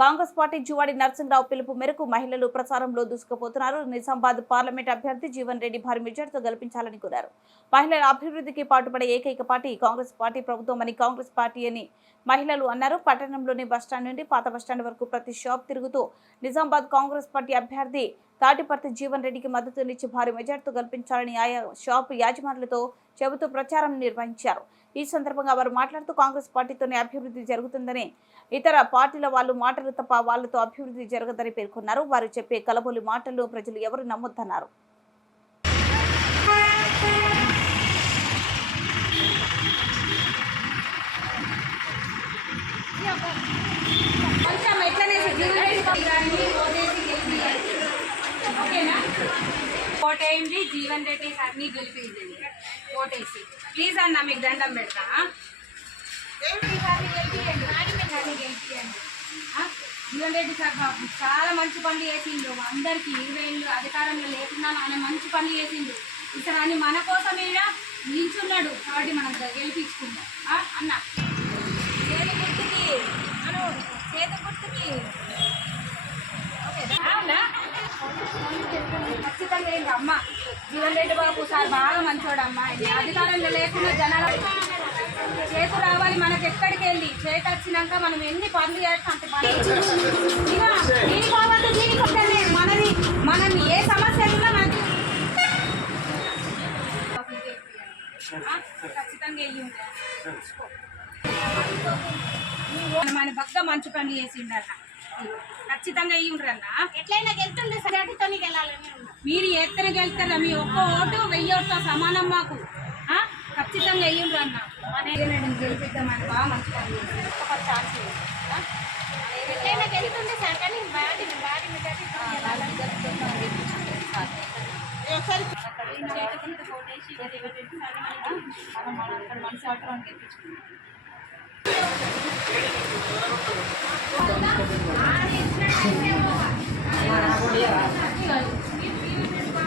Congress party Juvadi Narasimharao పిలుపు మేరకు మహిళలు ప్రచారంలో దూసుకుపోతున్నారు. నిజామాబాద్ పార్లమెంట్ అభ్యర్థి జీవన్ రెడ్డి భారీ మెజార్టీతో గెలిపించాలని కోరారు. మహిళల అభివృద్ధికి పాటుపడే ఏకైక పార్టీ కాంగ్రెస్ పార్టీ ప్రభుత్వం అని కాంగ్రెస్ పార్టీ అని మహిళలు అన్నారు. పట్టణంలోని బస్టాండ్ నుండి పాత బస్టాండ్ వరకు ప్రతి షాప్ తిరుగుతూ నిజామాబాద్ కాంగ్రెస్ పార్టీ అభ్యర్థి తాటిపర్తి జీవన్ రెడ్డికి మద్దతునిచ్చి భారీ మెజార్టీతో గెలిపించాలని ఆయా షాప్ యాజమానులతో చెబుతూ ప్రచారం నిర్వహించారు. ఈ సందర్భంగా వారు మాట్లాడుతూ కాంగ్రెస్ పార్టీతోనే అభివృద్ధి జరుగుతుందని, ఇతర పార్టీల వాళ్ళు మాటలు తప్ప వాళ్లతో అభివృద్ధి జరగదని పేర్కొన్నారు. వారు చెప్పే కలబోలి మాటలు ప్రజలు ఎవరు నమ్మొద్దన్నారు. ఓటేయండి, జీవన్ రెడ్డి సార్ని గెలిపించండి. ఓటేసి ప్లీజ్ అన్న, మీకు దండం పెడతా. జీవన్ రెడ్డి సార్ బాబు చాలా మంచి పనులు చేసిండు. అందరికీ 20 ఏళ్ళు అధికారంలో లేకుండా ఆయన మంచి పనులు చేసిండు. ఇతను అని మన కోసం ఈడ నిల్చున్నాడు కాబట్టి మనం గెలిపించుకుందాం అన్న. చేతి గుర్తుకి ఖచ్చితంగా ఏంటి అమ్మ, జీవన్ రెడ్డి బాబు సార్ బాగా మంచోడు అమ్మ. అధికారంలో లేకుండా జనాల చేతు రావాలి మనకు. ఎక్కడికి వెళ్ళి చేతి వచ్చినాక మనం ఎన్ని పనులు చేస్తాం అంత పనులు మనల్ని ఏ సమస్య ఉన్నా ఖచ్చితంగా వెళ్ళి ఉంటాయి. మన బగ్గా మంచి పనులు చేసిండన్న, ఖచ్చితంగా అయ్యి ఉంటారన్న. ఎట్లయినా గెలుతుండే సరితో వెళ్ళాలని మీరు ఎత్తన గెలుస్తారా? మీ ఒక్క ఓటు 1000 ఓటుతో సమానం మాకు. ఖచ్చితంగా అయ్యి ఉంటారన్న. గెలిపిద్దామని బాగా మంచి పనులు చేసి ఒక ఛాన్స్ ఎట్లయినా గెలుతుండే సార్. కానీ మనసు ఆటం గెలిపించుకుంటాం.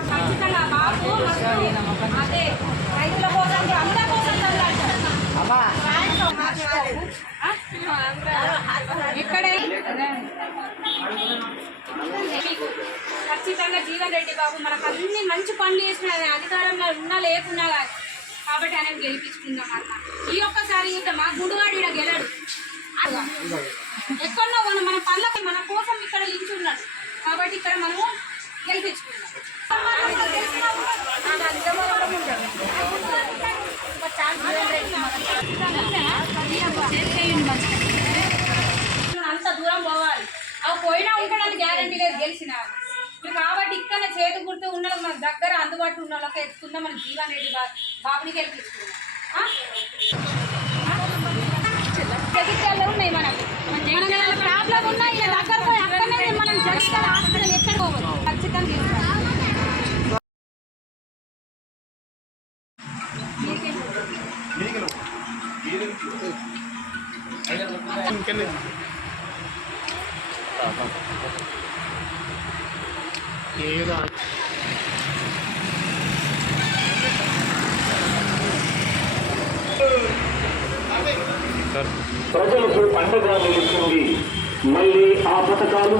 ఖచ్చితంగా బాబు అదే రైతుల కోసం అందరి కోసం ఎక్కడే ఖచ్చితంగా జీవన్ రెడ్డి బాబు మనకు అన్ని మంచి పనులు చేసిన అధికారంలో ఉన్నా లేకున్నా కాదు కాబట్టి ఆయన గెలిపించుకుందాం అన్న. ఈ ఒక్కసారి ఇంకా మా గుడివాడు ఇక్కడ గెలడు. ఎక్కడో మన పనులకి మన కోసం ఇక్కడ నిల్చున్నాడు కాబట్టి ఇక్కడ మనము గెలిపించుకుందాం. అంత దూరం పోవాలి, అవి పోయినా ఉంటాడని గ్యారంటీ లేదు గెలిచిన కాబట్టి ఇక్కడ చేతి గుర్తు ఉన్న మన దగ్గర అందుబాటులో ఉన్న వాళ్ళకి ఎత్తుకుందాం. మన జీవన్ రెడ్డి బాబుని గెలిపించుకుందాం. జగిత్యాలలో ఉన్నాయి మనకు ప్రాబ్లం ఉన్నా ఇలా దగ్గర అక్కడనే మనం జగిత్యాల హాస్పిటల్ ఎక్కడ పోవాలి ఖచ్చితంగా. ప్రజలకు పండగ నిలుస్తుంది. మళ్ళీ ఆ పథకాలు